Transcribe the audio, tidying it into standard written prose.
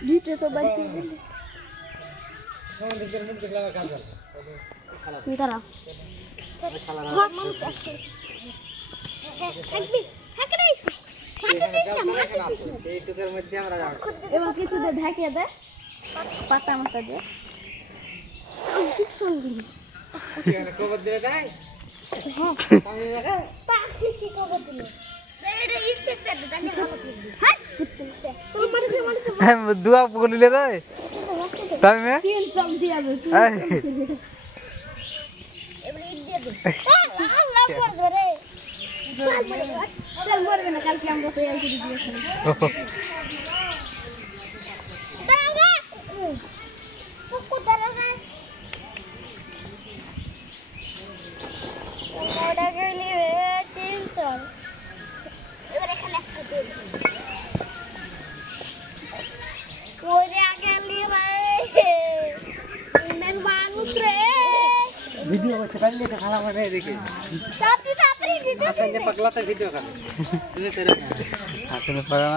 Gitu tuh bantu. Bentar ah. এবার কিছু দিয়ে ঢাকিয়ে দে পাতা মাথা দিয়ে কবর দিলে তাই দুয়া বলিলে রে তাই মে ভিডিও করতে পারলে তো খালা মানে দেখে হাসান যে পাগলাতে ভিডিও করে হাসান পাগলা